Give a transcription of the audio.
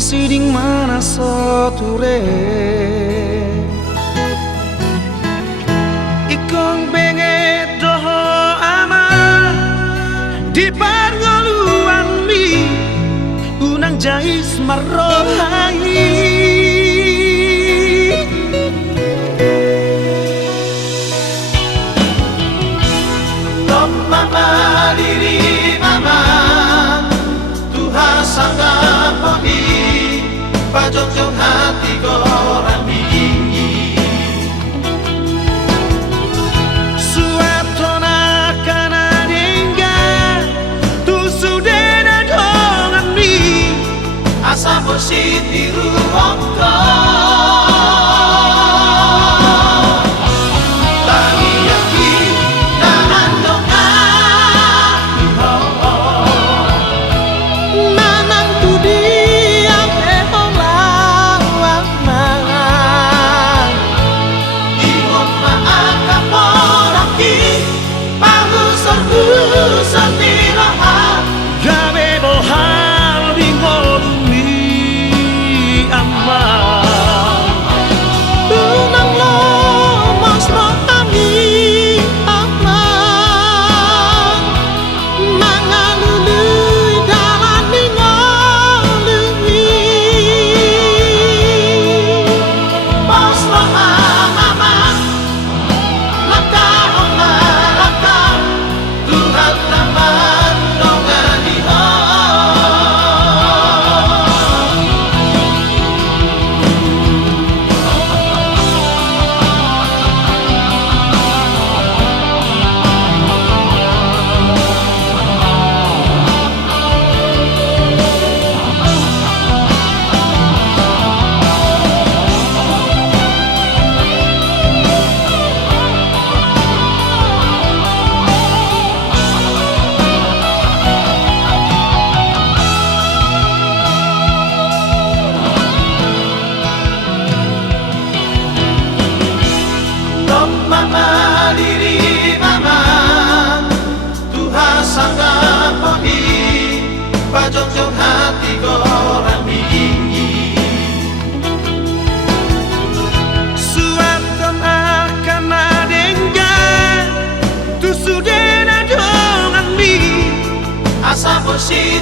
masih ding mana soture ikong benget doho ama di parngoluan mi unang jais marohai Tom mama diri mama Tuhan sangat pagi pajok-jok hati koran bingi suatona kana dengga tu sudena dongan mi asa bersih di ruang mama diri mama Tuhan sangat pagi pajok-jok hati koran bingi suatan akan adengga tu sudena dongan mi asa bersih